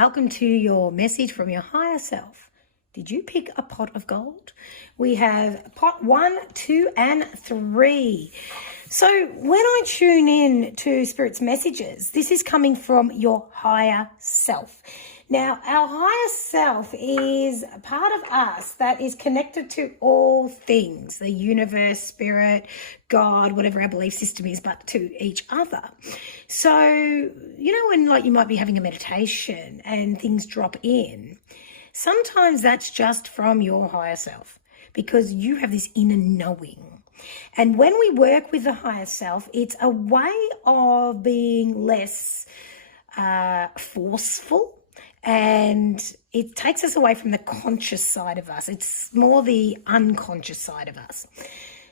welcome to your message from your higher self. Did you pick a pot of gold? We have pot 1, 2, and 3. So when I tune in to Spirit's messages, this is coming from your higher self. Now, our higher self is a part of us that is connected to all things, the universe, spirit, God, whatever our belief system is, but to each other. So, when you might be having a meditation and things drop in, sometimes that's just from your higher self because you have this inner knowing. And when we work with the higher self, it's a way of being less forceful. And it takes us away from the conscious side of us. It's more the unconscious side of us.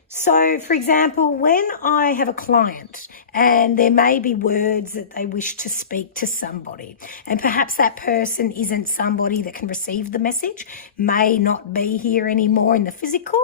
So, for example, when I have a client and there may be words that they wish to speak to somebody, and perhaps that person isn't somebody that can receive the message, may not be here anymore in the physical,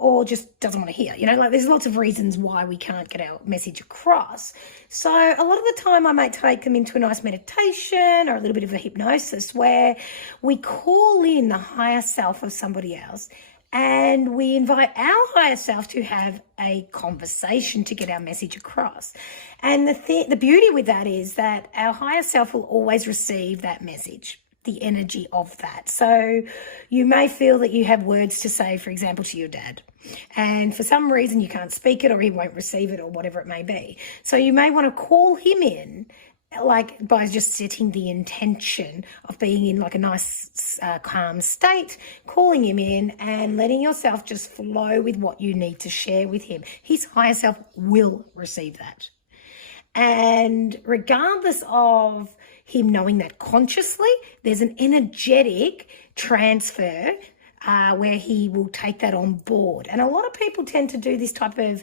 or just doesn't want to hear. There's lots of reasons why we can't get our message across. So a lot of the time I might take them into a nice meditation or a little bit of a hypnosis where we call in the higher self of somebody else and we invite our higher self to have a conversation to get our message across. And the beauty with that is that our higher self will always receive that message, the energy of that. So you may feel that you have words to say, for example, to your dad, and for some reason you can't speak it or he won't receive it or whatever it may be. So you may want to call him in, by just setting the intention of being in a nice calm state, calling him in and letting yourself just flow with what you need to share with him. His higher self will receive that. And regardless of him knowing that consciously, there's an energetic transfer where he will take that on board. And a lot of people tend to do this type of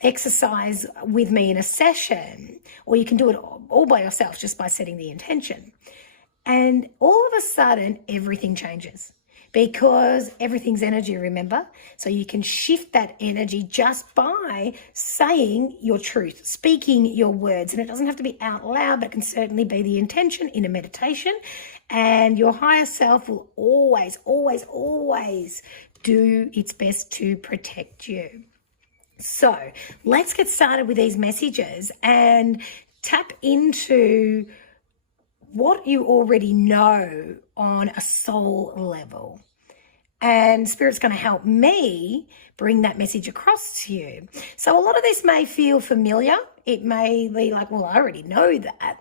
exercise with me in a session, or you can do it all by yourself just by setting the intention. And all of a sudden, everything changes because everything's energy, remember? So you can shift that energy just by saying your truth, speaking your words. And it doesn't have to be out loud, but it can certainly be the intention in a meditation. And your higher self will always, always, always do its best to protect you. So let's get started with these messages and tap into what you already know on a soul level. And Spirit's going to help me bring that message across to you. So a lot of this may feel familiar. It may be like, well, I already know that.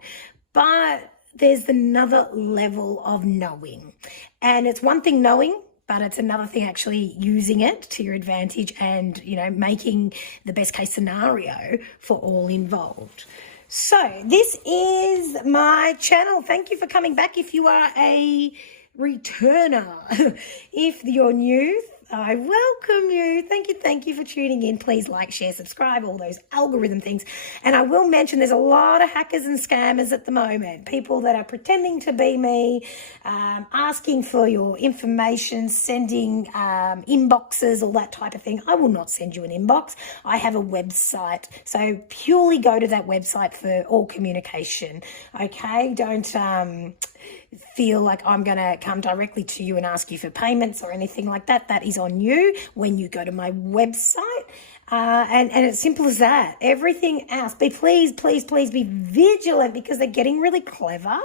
But there's another level of knowing. And it's one thing knowing, but it's another thing actually using it to your advantage and, making the best case scenario for all involved. So this is my channel. Thank you for coming back. If you are a returner, if you're new, I welcome you. Thank you for tuning in. Please like, share, subscribe, all those algorithm things. And I will mention there's a lot of hackers and scammers at the moment. People that are pretending to be me, asking for your information, sending inboxes, all that type of thing. I will not send you an inbox. I have a website. So purely go to that website for all communication. Okay? Don't feel like I'm going to come directly to you and ask you for payments or anything like that. That is on you when you go to my website. And it's simple as that. Everything else, please be vigilant because they're getting really clever.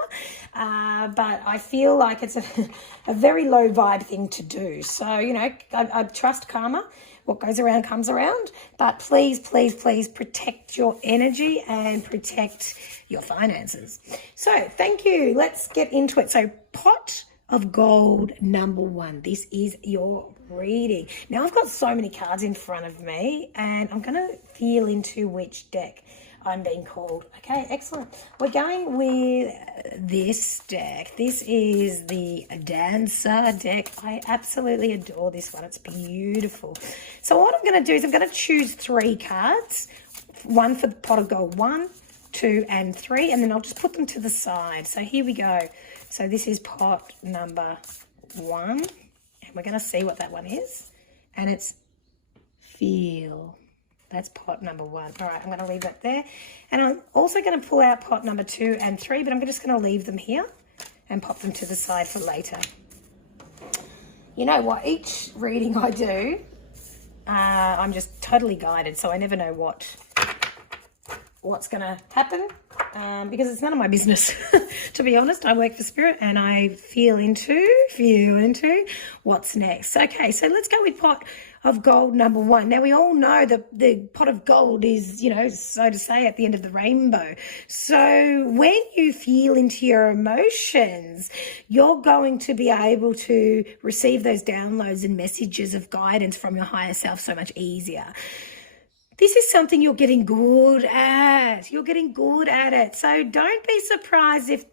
But I feel like it's a very low vibe thing to do. So, I trust karma. What goes around comes around. But please protect your energy and protect your finances. So thank you. Let's get into it. So pot of gold number 1. This is your reading. Now I've got so many cards in front of me and I'm going to feel into which deck I'm being called. Okay, excellent. We're going with this deck. This is the Dancer deck. I absolutely adore this one. It's beautiful. So what I'm going to do is I'm going to choose 3 cards. One for the pot of gold 1, 2, and 3, and then I'll just put them to the side. So here we go. So this is pot number 1, and we're going to see what that one is. And it's feel. That's pot number 1. All right, I'm going to leave that there. And I'm also going to pull out pot number 2 and 3, but I'm just going to leave them here and pop them to the side for later. You know what? Each reading I do, I'm just totally guided, so I never know what's going to happen, because it's none of my business. To be honest, I work for spirit and I feel into what's next. Okay, so let's go with pot of gold number 1. Now, we all know that the pot of gold is, so to say, at the end of the rainbow. So when you feel into your emotions, you're going to be able to receive those downloads and messages of guidance from your higher self so much easier. This is something you're getting good at. You're getting good at it. So don't be surprised if,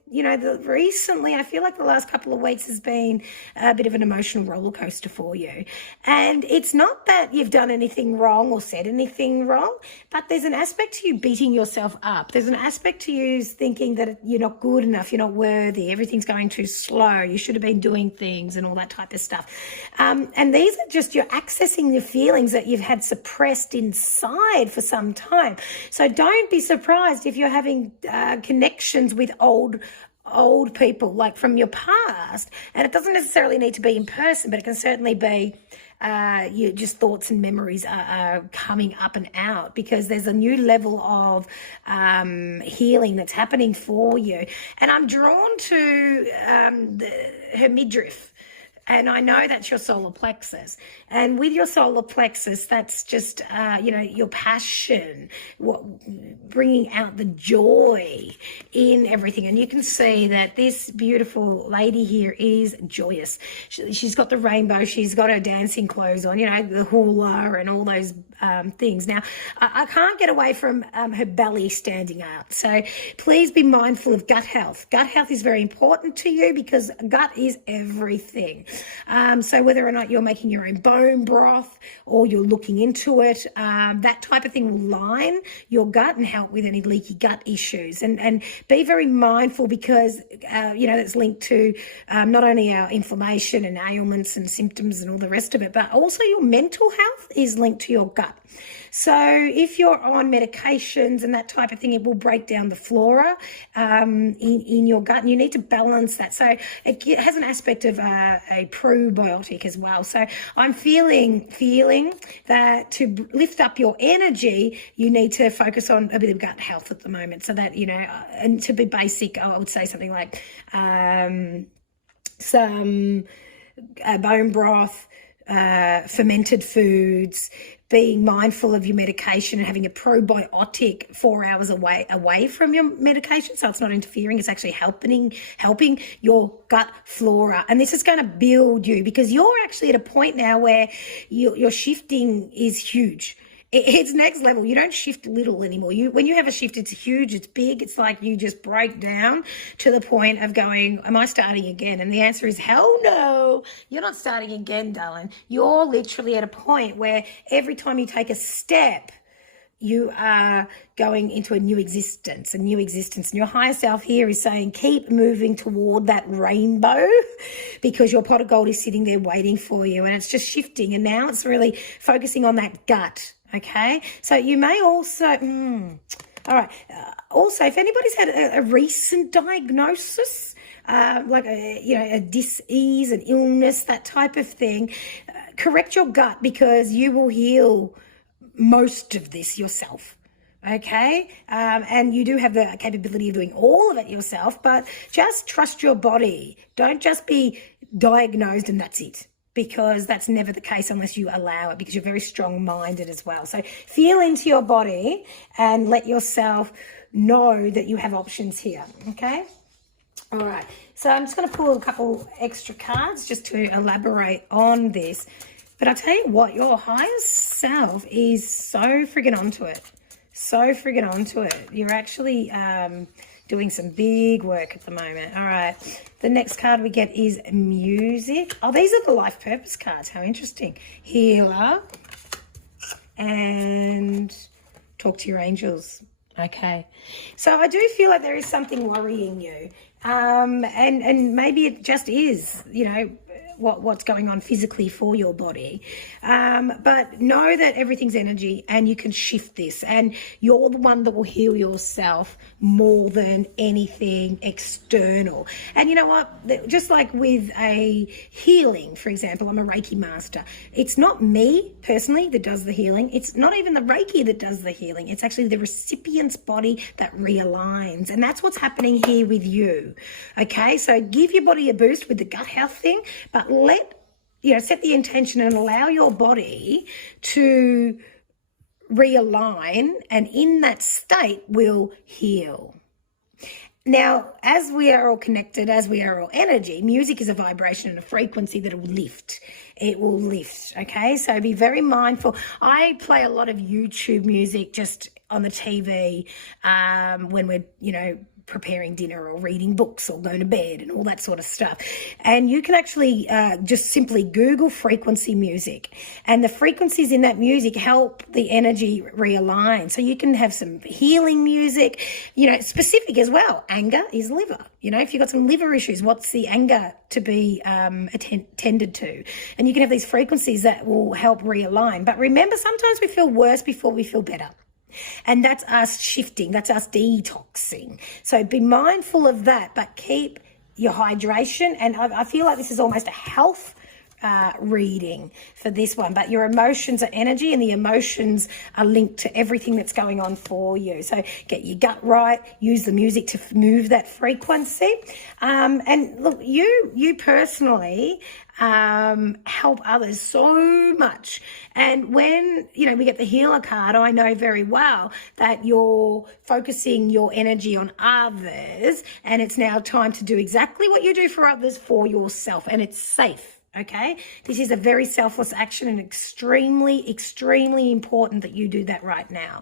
recently, I feel like the last couple of weeks has been a bit of an emotional roller coaster for you. And it's not that you've done anything wrong or said anything wrong, but there's an aspect to you beating yourself up. There's an aspect to you thinking that you're not good enough, you're not worthy, everything's going too slow, you should have been doing things and all that type of stuff. And these are just, you're accessing the feelings that you've had suppressed inside for some time. So don't be surprised if you're having connections with old people, like from your past, and it doesn't necessarily need to be in person, but it can certainly be your just thoughts and memories are coming up and out, because there's a new level of healing that's happening for you. And I'm drawn to her midriff. And I know that's your solar plexus. And with your solar plexus, that's just, your passion, bringing out the joy in everything. And you can see that this beautiful lady here is joyous. She's got the rainbow. She's got her dancing clothes on, the hula and all those things. Now, I can't get away from her belly standing out. So please be mindful of gut health. Gut health is very important to you because gut is everything. So whether or not you're making your own bone broth or you're looking into it, that type of thing will line your gut and help with any leaky gut issues. And be very mindful because, that's linked to not only our inflammation and ailments and symptoms and all the rest of it, but also your mental health is linked to your gut. So if you're on medications and that type of thing, it will break down the flora in your gut, and you need to balance that. So it has an aspect of a probiotic as well. So I'm feeling that to lift up your energy, you need to focus on a bit of gut health at the moment. So that, and to be basic, I would say something like some bone broth, fermented foods, being mindful of your medication and having a probiotic 4 hours away from your medication, so it's not interfering, it's actually helping your gut flora. And this is going to build you, because you're actually at a point now where your shifting is huge. It's next level. You don't shift little anymore. When you have a shift, it's huge, it's big. It's like you just break down to the point of going, am I starting again? And the answer is hell no. You're not starting again, darling. You're literally at a point where every time you take a step, you are going into a new existence. And your higher self here is saying, keep moving toward that rainbow, because your pot of gold is sitting there waiting for you, and it's just shifting. And now it's really focusing on that gut. Okay, so you may also, all right, also, if anybody's had a recent diagnosis, like a dis-ease, an illness, that type of thing, correct your gut, because you will heal most of this yourself. Okay, and you do have the capability of doing all of it yourself, but just trust your body. Don't just be diagnosed and that's it, because that's never the case unless you allow it, because you're very strong-minded as well. So feel into your body and let yourself know that you have options here, okay? All right, so I'm just going to pull a couple extra cards just to elaborate on this. But I'll tell you what, your higher self is so friggin' onto it. So friggin' onto it. You're actually doing some big work at the moment. All right. The next card we get is music. Oh, these are the life purpose cards. How interesting. Healer. And talk to your angels. Okay. So I do feel like there is something worrying you. And maybe it just is, what's going on physically for your body. But know that everything's energy and you can shift this, and you're the one that will heal yourself more than anything external. And you know what? Just like with a healing, for example, I'm a Reiki master. It's not me personally that does the healing. It's not even the Reiki that does the healing. It's actually the recipient's body that realigns. And that's what's happening here with you. Okay, so give your body a boost with the gut health thing, but set the intention and allow your body to realign, and in that state will heal. Now, as we are all connected, as we are all energy, music is a vibration and a frequency that will lift. It will lift, okay? So be very mindful. I play a lot of YouTube music just on the TV when we're, preparing dinner or reading books or going to bed and all that sort of stuff. And you can actually just simply Google frequency music, and the frequencies in that music help the energy realign. So you can have some healing music, specific as well. Anger is liver. If you've got some liver issues, what's the anger to be attended to? And you can have these frequencies that will help realign. But remember, sometimes we feel worse before we feel better. And that's us shifting, that's us detoxing. So be mindful of that, but keep your hydration. And I feel like this is almost a health reading for this one, but your emotions are energy, and the emotions are linked to everything that's going on for you. So get your gut right, use the music to move that frequency. And look, you personally help others so much. And when, we get the healer card, I know very well that you're focusing your energy on others, and it's now time to do exactly what you do for others for yourself, and it's safe. Okay, this is a very selfless action, and extremely, extremely important that you do that right now.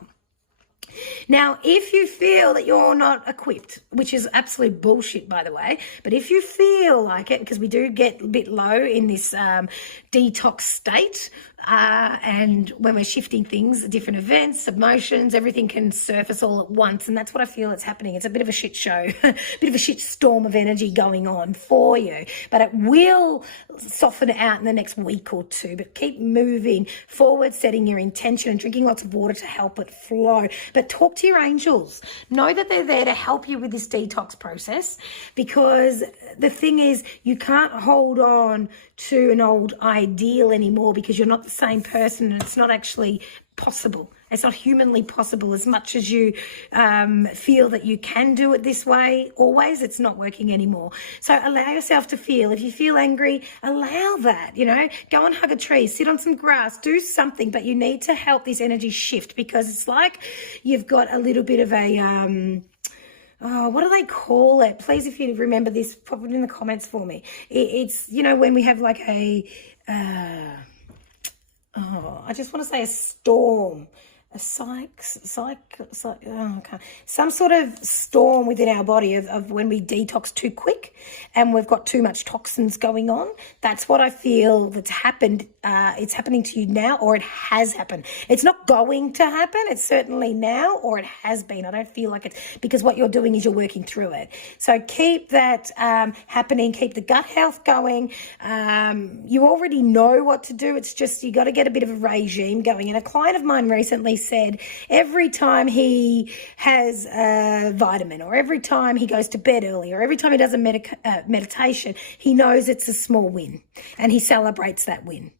Now, if you feel that you're not equipped, which is absolute bullshit, by the way, but if you feel like it, because we do get a bit low in this detox state, and when we're shifting things, different events, emotions, everything can surface all at once. And that's what I feel it's happening. It's a bit of a shit show, a bit of a shit storm of energy going on for you. But it will soften out in the next week or two. But keep moving forward, setting your intention and drinking lots of water to help it flow. But talk to your angels. Know that they're there to help you with this detox process, because the thing is, you can't hold on to an old ideal anymore, because you're not the same person, and it's not actually possible. It's not humanly possible. As much as you feel that you can do it this way always, it's not working anymore. So allow yourself to feel. If you feel angry, allow that, go and hug a tree, sit on some grass, do something, but you need to help this energy shift, because it's like you've got a little bit of a what do they call it? Please, if you remember this, pop it in the comments for me. It's, when we have like a, I just want to say a storm, some sort of storm within our body of when we detox too quick and we've got too much toxins going on. That's what I feel that's happened. It's happening to you now, or it has happened. It's not going to happen. It's certainly now, or it has been. I don't feel like it's, because what you're doing is you're working through it. So keep that happening. Keep the gut health going. You already know what to do. It's just you got to get a bit of a regime going. And a client of mine recently said every time he has a vitamin, or every time he goes to bed early, or every time he does a meditation, he knows it's a small win, and he celebrates that win.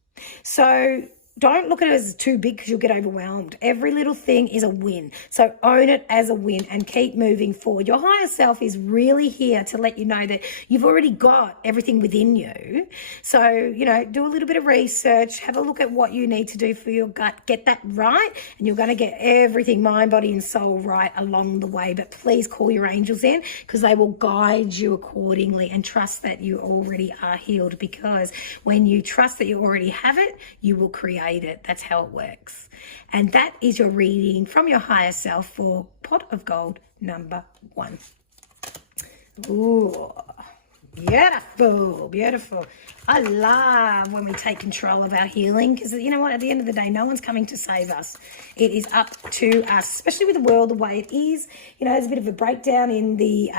So don't look at it as too big, because you'll get overwhelmed. Every little thing is a win. So own it as a win and keep moving forward. Your higher self is really here to let you know that you've already got everything within you. So, do a little bit of research, have a look at what you need to do for your gut, get that right, and you're going to get everything, mind, body, and soul right along the way. But please call your angels in, because they will guide you accordingly, and trust that you already are healed, because when you trust that you already have it, you will create it. That's how it works. And that is your reading from your higher self for Pot of Gold number 1. Ooh, Beautiful, beautiful. I love when we take control of our healing, because you know what, at the end of the day, no one's coming to save us. It is up to us, especially with the world the way it is. You know, there's a bit of a breakdown in the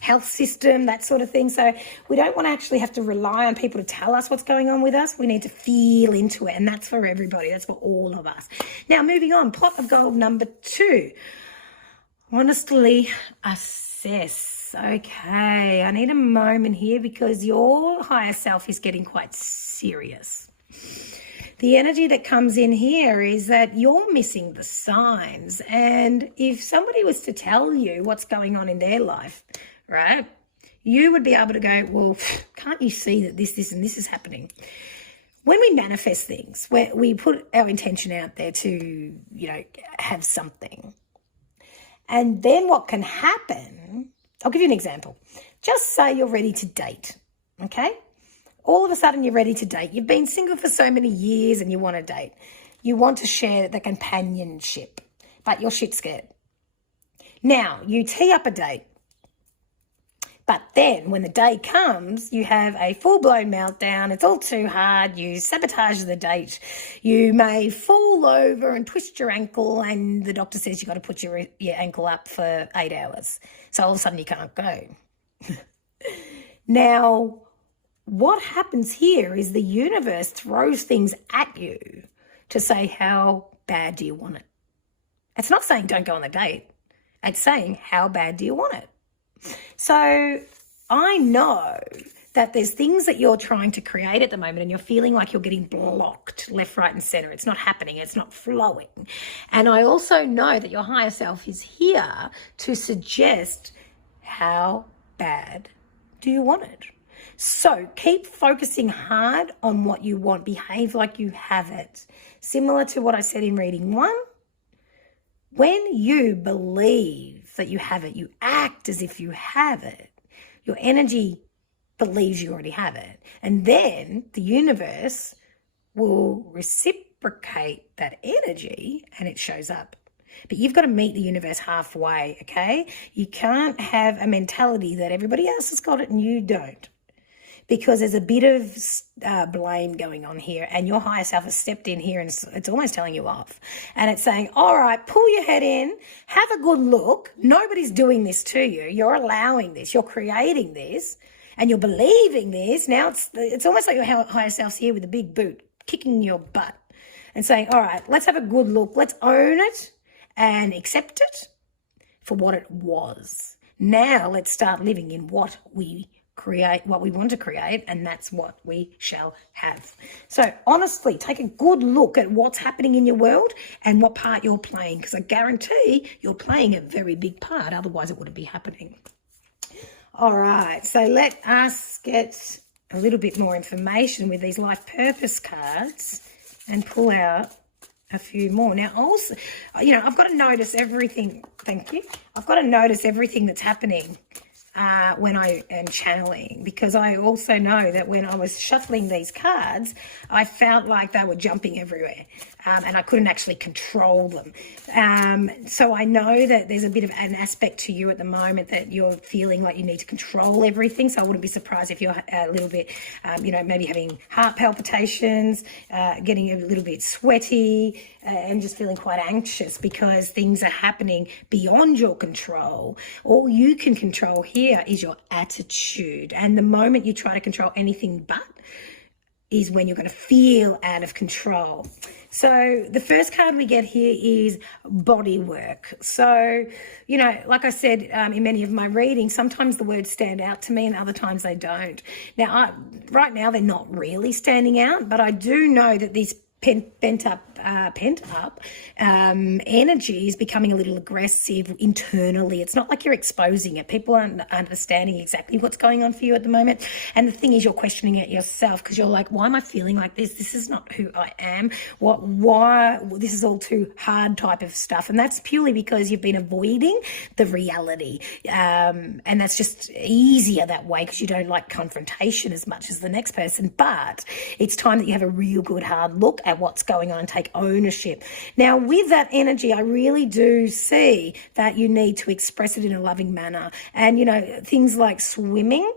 health system, that sort of thing. So we don't want to actually have to rely on people to tell us what's going on with us. We need to feel into it, and that's for everybody. That's for all of us. Now, moving on, pot of gold number 2. Honestly assess. Okay, I need a moment here because your higher self is getting quite serious. The energy that comes in here is that you're missing the signs. And if somebody was to tell you what's going on in their life, right, you would be able to go, well, can't you see that this, and this is happening? When we manifest things, where we put our intention out there to, you know, have something. And then what can happen, I'll give you an example. Just say you're ready to date, okay? All of a sudden you're ready to date. You've been single for so many years and you want to date. You want to share the companionship, but you're shit scared. Now, you tee up a date. But then when the day comes, you have a full-blown meltdown. It's all too hard. You sabotage the date. You may fall over and twist your ankle, and the doctor says you've got to put your ankle up for 8 hours. So all of a sudden you can't go. Now, what happens here is the universe throws things at you to say, how bad do you want it? It's not saying don't go on the date. It's saying, how bad do you want it? So I know that there's things that you're trying to create at the moment and you're feeling like you're getting blocked left, right and center. It's not happening. It's not flowing. And I also know that your higher self is here to suggest, how bad do you want it? So keep focusing hard on what you want. Behave like you have it. Similar to what I said in reading 1. When you believe that you have it, you act as if you have it. Your energy believes you already have it. And then the universe will reciprocate that energy and it shows up. But you've got to meet the universe halfway, okay? You can't have a mentality that everybody else has got it and you don't. Because there's a bit of blame going on here, and your higher self has stepped in here and it's almost telling you off. And it's saying, all right, pull your head in, have a good look. Nobody's doing this to you. You're allowing this. You're creating this, and you're believing this. Now it's almost like your higher self's here with a big boot, kicking your butt and saying, all right, let's have a good look. Let's own it and accept it for what it was. Now let's start living in what we create, what we want to create, and that's what we shall have. So honestly, take a good look at what's happening in your world and what part you're playing, because I guarantee you're playing a very big part, otherwise it wouldn't be happening. All right, so let us get a little bit more information with these life purpose cards and pull out a few more. Now also, you know, I've got to notice everything. Thank you. I've got to notice everything that's happening when I am channeling, because I also know that when I was shuffling these cards, I felt like they were jumping everywhere and I couldn't actually control them. So I know that there's a bit of an aspect to you at the moment that you're feeling like you need to control everything. So I wouldn't be surprised if you're a little bit, you know, maybe having heart palpitations, getting a little bit sweaty, and just feeling quite anxious because things are happening beyond your control. All you can control here is your attitude. And the moment you try to control anything but is when you're going to feel out of control. So the first card we get here is body work. So, you know, like I said in many of my readings, sometimes the words stand out to me and other times they don't. Now, right now they're not really standing out, but I do know that these pent up energy is becoming a little aggressive internally. It's not like you're exposing it. People aren't understanding exactly what's going on for you at the moment. And the thing is, you're questioning it yourself because you're like, why am I feeling like this? This is not who I am. Why? This is all too hard type of stuff. And that's purely because you've been avoiding the reality. And that's just easier that way because you don't like confrontation as much as the next person. But it's time that you have a real good hard look at what's going on and take ownership. Now, with that energy, I really do see that you need to express it in a loving manner. And, you know, things like swimming,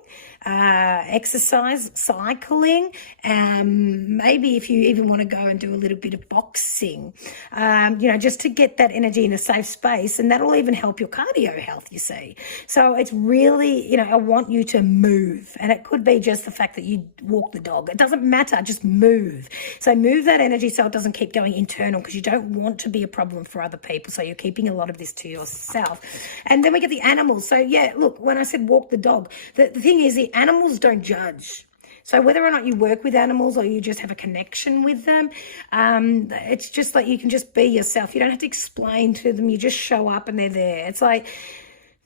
exercise, cycling, maybe if you even want to go and do a little bit of boxing, you know, just to get that energy in a safe space, and that'll even help your cardio health, you see. So it's really, you know, I want you to move, and it could be just the fact that you walk the dog. It doesn't matter, just move. So move that energy so it doesn't keep going internal, because you don't want to be a problem for other people. So you're keeping a lot of this to yourself. And then we get the animals. So yeah, look, when I said walk the dog, the thing is the animals don't judge. So whether or not you work with animals or you just have a connection with them, it's just like you can just be yourself. You don't have to explain to them. You just show up and they're there. It's like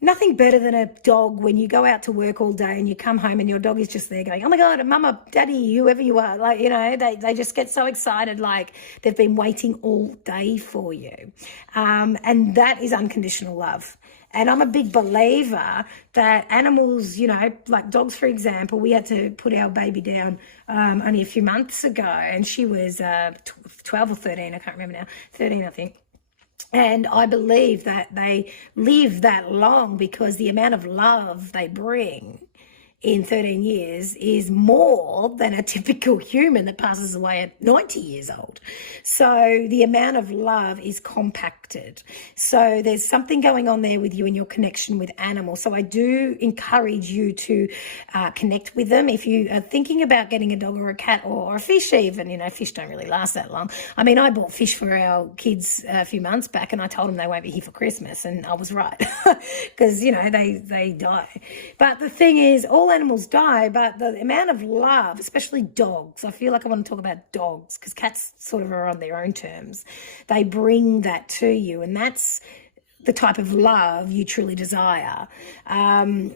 nothing better than a dog when you go out to work all day and you come home and your dog is just there going, oh my God, mama, daddy, whoever you are. Like, you know, they just get so excited, like they've been waiting all day for you. And that is unconditional love. And I'm a big believer that animals, you know, like dogs, for example, we had to put our baby down only a few months ago, and she was 12 or 13, I can't remember now, 13, I think. And I believe that they live that long because the amount of love they bring in 13 years is more than a typical human that passes away at 90 years old. So the amount of love is compacted. So there's something going on there with you and your connection with animals. So I do encourage you to connect with them. If you are thinking about getting a dog or a cat or a fish even, you know, fish don't really last that long. I mean, I bought fish for our kids a few months back and I told them they won't be here for Christmas, and I was right because, you know, they die. But the thing is, all animals die, but the amount of love, especially dogs, I feel like I want to talk about dogs because cats sort of are on their own terms. They bring that to you, and that's the type of love you truly desire. And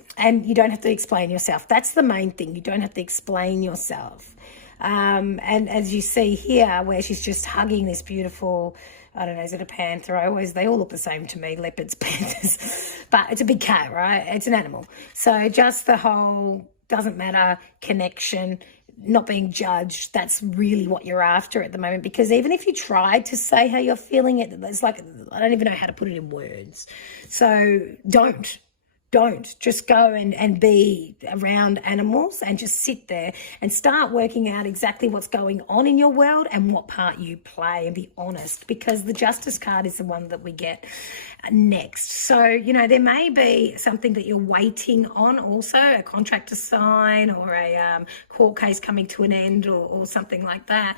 you don't have to explain yourself. That's the main thing. You don't have to explain yourself. And as you see here, where she's just hugging this beautiful, I don't know, is it a panther? They all look the same to me, leopards, panthers, but it's a big cat, right? It's an animal. So just the whole doesn't matter connection, not being judged, that's really what you're after at the moment. Because even if you tried to say how you're feeling, it's like, I don't even know how to put it in words. So don't just go and be around animals and just sit there and start working out exactly what's going on in your world and what part you play, and be honest, because the justice card is the one that we get next. So, you know, there may be something that you're waiting on also, a contract to sign or a court case coming to an end or something like that.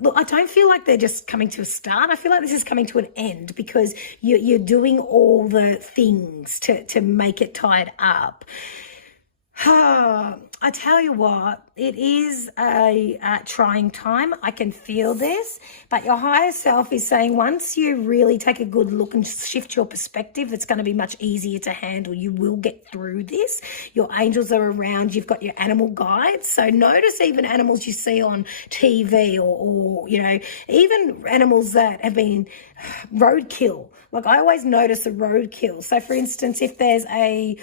Look, I don't feel like they're just coming to a start. I feel like this is coming to an end because you're doing all the things to make it tied up. I tell you what, it is a trying time. I can feel this, but your higher self is saying once you really take a good look and shift your perspective, it's going to be much easier to handle. You will get through this. Your angels are around. You've got your animal guides. So notice even animals you see on TV or you know, even animals that have been roadkill. Like I always notice a roadkill. So for instance, if there's a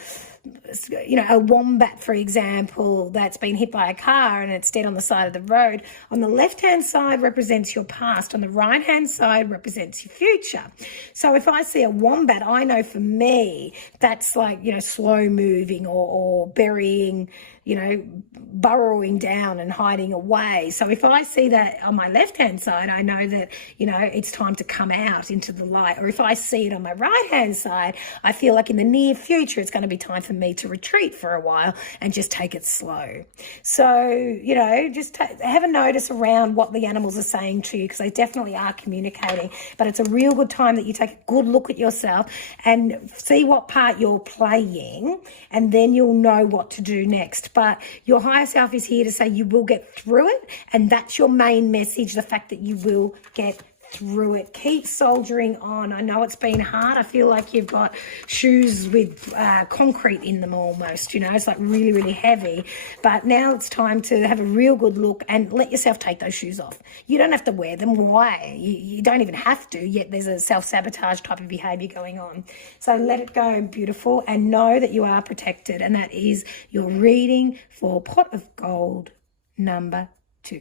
wombat, for example, that's been hit by a car and it's dead on the side of the road, on the left-hand side represents your past, on the right-hand side represents your future. So if I see a wombat, I know for me that's like, you know, slow moving or burying, you know, burrowing down and hiding away. So if I see that on my left-hand side, I know that, you know, it's time to come out into the light. Or if I see it on my right-hand side, I feel like in the near future, it's going to be time for me to retreat for a while and just take it slow. So, you know, just have a notice around what the animals are saying to you, because they definitely are communicating. But it's a real good time that you take a good look at yourself and see what part you're playing, and then you'll know what to do next. But your higher self is here to say you will get through it, and that's your main message, the fact that you will get through it. Keep soldiering on. I know it's been hard. I feel like you've got shoes with concrete in them almost, you know, it's like really, really heavy. But now it's time to have a real good look and let yourself take those shoes off. You don't have to wear them. Why? You don't even have to, yet there's a self-sabotage type of behavior going on. So let it go, beautiful, and know that you are protected. And that is your reading for Pot of Gold number 2.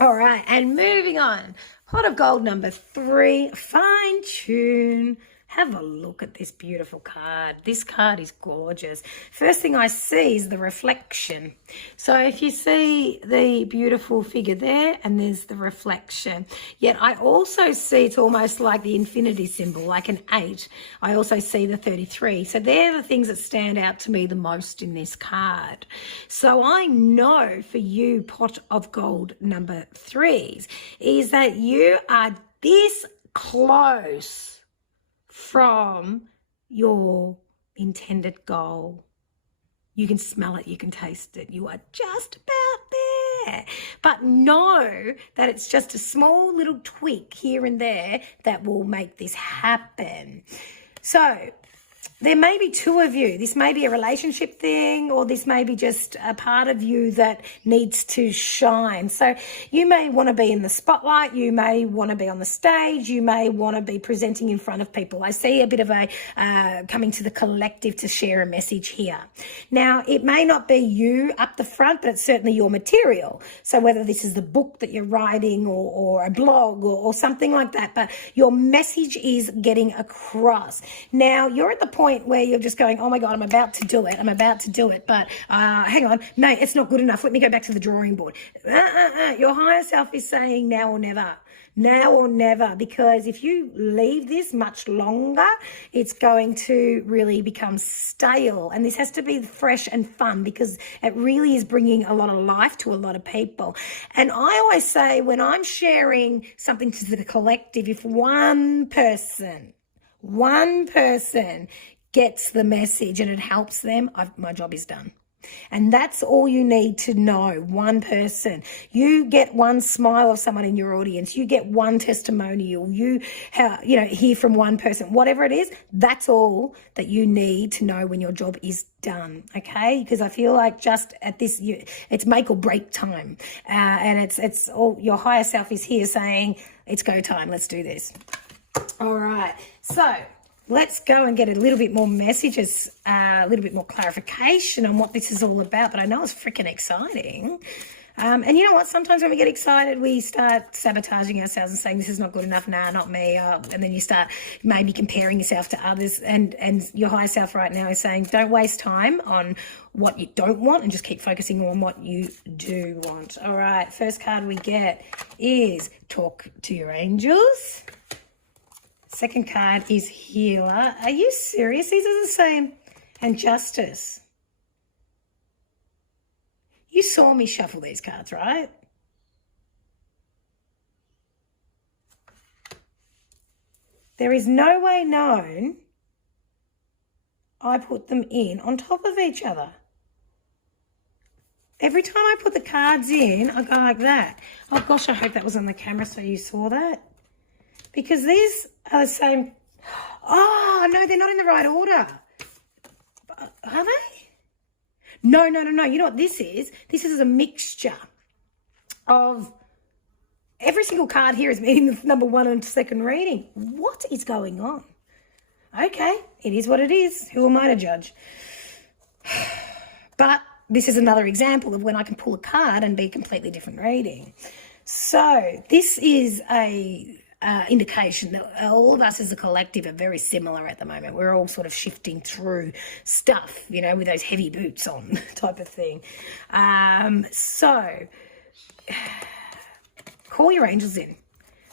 All right, and moving on. Pot of gold number 3, fine tune. Have a look at this beautiful card. This card is gorgeous. First thing I see is the reflection. So if you see the beautiful figure there, and there's the reflection. Yet I also see it's almost like the infinity symbol, like an 8. I also see the 33. So they're the things that stand out to me the most in this card. So I know for you, pot of gold number 3s, is that you are this close from your intended goal. You can smell it, you can taste it. You are just about there. But know that it's just a small little tweak here and there that will make this happen. So there may be 2 of you. This may be a relationship thing, or this may be just a part of you that needs to shine. So you may want to be in the spotlight. You may want to be on the stage. You may want to be presenting in front of people. I see a bit of a coming to the collective to share a message here. Now, it may not be you up the front, but it's certainly your material. So whether this is the book that you're writing or a blog or something like that, but your message is getting across. Now, you're at the point where you're just going, oh my God, I'm about to do it, but hang on, no, it's not good enough. Let me go back to the drawing board. Your higher self is saying now or never, because if you leave this much longer, it's going to really become stale. And this has to be fresh and fun, because it really is bringing a lot of life to a lot of people. And I always say, when I'm sharing something to the collective, if one person gets the message and it helps them, my job is done. And that's all you need to know. One person. You get one smile of someone in your audience. You get one testimonial. You hear from one person. Whatever it is, that's all that you need to know when your job is done. Okay? Because I feel like just at this, it's make or break time, and it's all your higher self is here saying it's go time. Let's do this. All right. So let's go and get a little bit more messages, a little bit more clarification on what this is all about. But I know it's freaking exciting. And you know what? Sometimes when we get excited, we start sabotaging ourselves and saying, this is not good enough. Nah, not me. And then you start maybe comparing yourself to others. And your higher self right now is saying, don't waste time on what you don't want and just keep focusing on what you do want. All right. First card we get is talk to your angels. Second card is healer. Are you serious? These are the same. And justice. You saw me shuffle these cards, right? There is no way known I put them in on top of each other. Every time I put the cards in, I go like that. Oh gosh, I hope that was on the camera so you saw that. Because these are the same. Oh, no, they're not in the right order. Are they? No. You know what this is? This is a mixture of every single card here is meaning the number 1 and 2nd reading. What is going on? Okay, it is what it is. Who am I to judge? But this is another example of when I can pull a card and be a completely different reading. So this is a indication that all of us as a collective are very similar at the moment. We're all sort of shifting through stuff, with those heavy boots on type of thing. So call your angels in.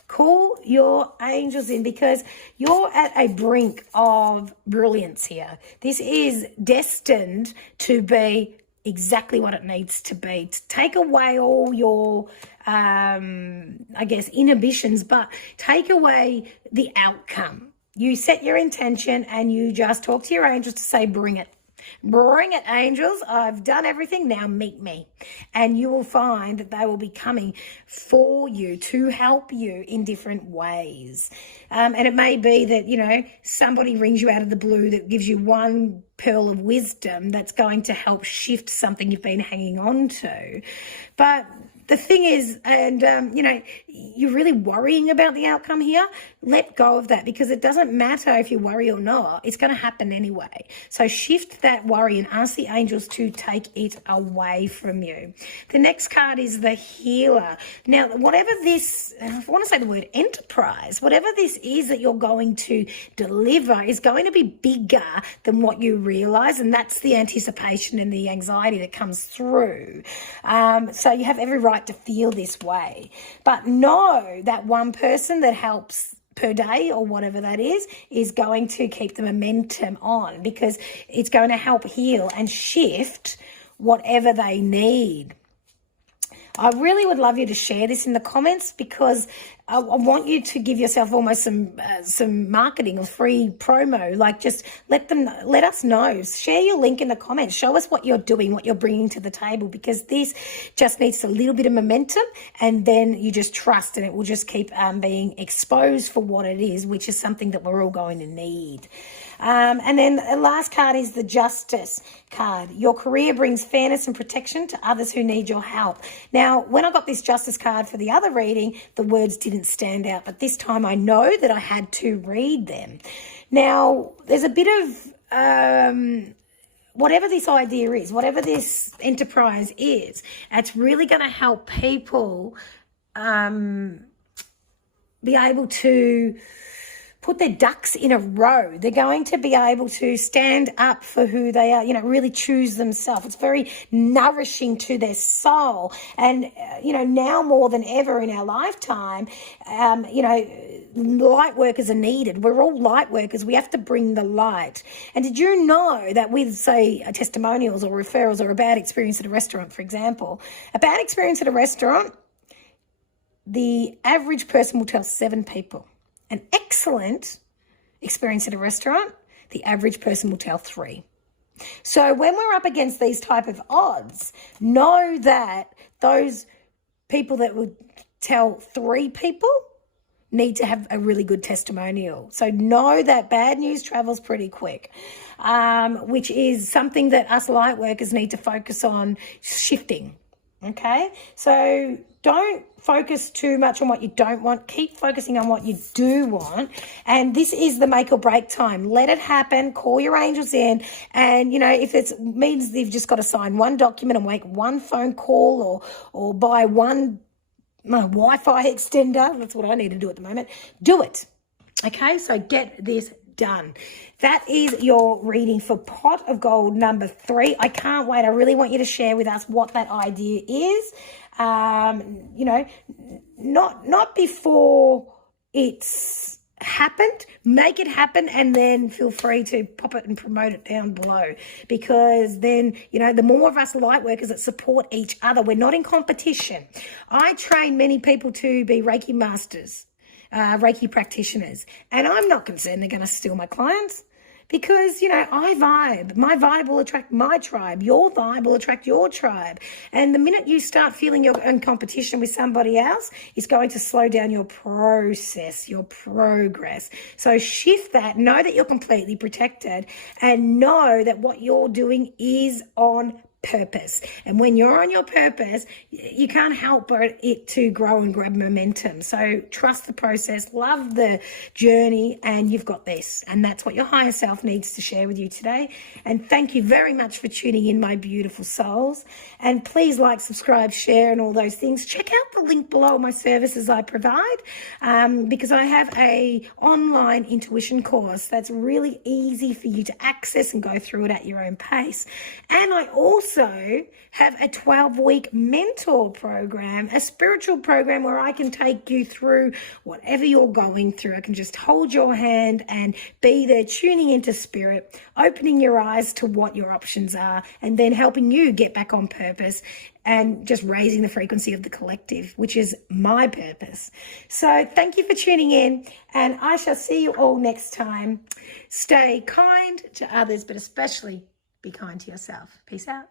Call your angels in, because you're at a brink of brilliance here. This is destined to be exactly what it needs to be, to take away all your inhibitions, but take away the outcome. You set your intention and you just talk to your angels to say, bring it. Bring it, angels. I've done everything. Now meet me. And you will find that they will be coming for you to help you in different ways. And it may be that, somebody rings you out of the blue that gives you one pearl of wisdom that's going to help shift something you've been hanging on to. But the thing is, and, you're really worrying about the outcome here, let go of that, because it doesn't matter if you worry or not. It's going to happen anyway. So shift that worry and ask the angels to take it away from you. The next card is the healer. Now, whatever this, I want to say the word enterprise, whatever this is that you're going to deliver is going to be bigger than what you realize. And that's the anticipation and the anxiety that comes through. So you have every right to feel this way. But know that one person that helps per day or whatever that is going to keep the momentum on, because it's going to help heal and shift whatever they need. I really would love you to share this in the comments, because I want you to give yourself almost some marketing or free promo. Like, just let us know. Share your link in the comments. Show us what you're doing, what you're bringing to the table, because this just needs a little bit of momentum, and then you just trust, and it will just keep being exposed for what it is, which is something that we're all going to need. And then the last card is the Justice card. Your career brings fairness and protection to others who need your help. Now, when I got this Justice card for the other reading, the words didn't stand out, but this time I know that I had to read them. Now, there's a bit of whatever this idea is, whatever this enterprise is, it's really going to help people be able to put their ducks in a row. They're going to be able to stand up for who they are, really choose themselves. It's very nourishing to their soul. And, now more than ever in our lifetime, light workers are needed. We're all light workers. We have to bring the light. And did you know that with, say, testimonials or referrals or a bad experience at a restaurant, for example, a bad experience at a restaurant, the average person will tell 7 people. An excellent experience at a restaurant, the average person will tell 3. So when we're up against these type of odds, know that those people that would tell 3 people need to have a really good testimonial. So know that bad news travels pretty quick, which is something that us light workers need to focus on shifting. Okay, so don't focus too much on what you don't want. Keep focusing on what you do want. And this is the make or break time. Let it happen. Call your angels in. And, if it means you've just got to sign one document and make one phone call or buy one Wi-Fi extender, that's what I need to do at the moment, do it. Okay, so get this done. That is your reading for Pot of Gold number 3. I can't wait. I really want you to share with us what that idea is. Not before it's happened. Make it happen, and then feel free to pop it and promote it down below, because then, the more of us light workers that support each other, we're not in competition. I train many people to be Reiki masters, Reiki practitioners, and I'm not concerned they're going to steal my clients, because, I vibe. My vibe will attract my tribe. Your vibe will attract your tribe. And the minute you start feeling you're in competition with somebody else, it's going to slow down your process, your progress. So shift that. Know that you're completely protected, and know that what you're doing is on purpose. And when you're on your purpose, you can't help but it to grow and grab momentum. So trust the process, love the journey, and you've got this. And that's what your higher self needs to share with you today. And thank you very much for tuning in, my beautiful souls. And please like, subscribe, share, and all those things. Check out the link below, my services I provide, because I have a online intuition course that's really easy for you to access and go through it at your own pace. And I also have a 12-week mentor program, a spiritual program where I can take you through whatever you're going through. I can just hold your hand and be there, tuning into spirit, opening your eyes to what your options are, and then helping you get back on purpose and just raising the frequency of the collective, which is my purpose. So thank you for tuning in, and I shall see you all next time. Stay kind to others, but especially be kind to yourself. Peace out.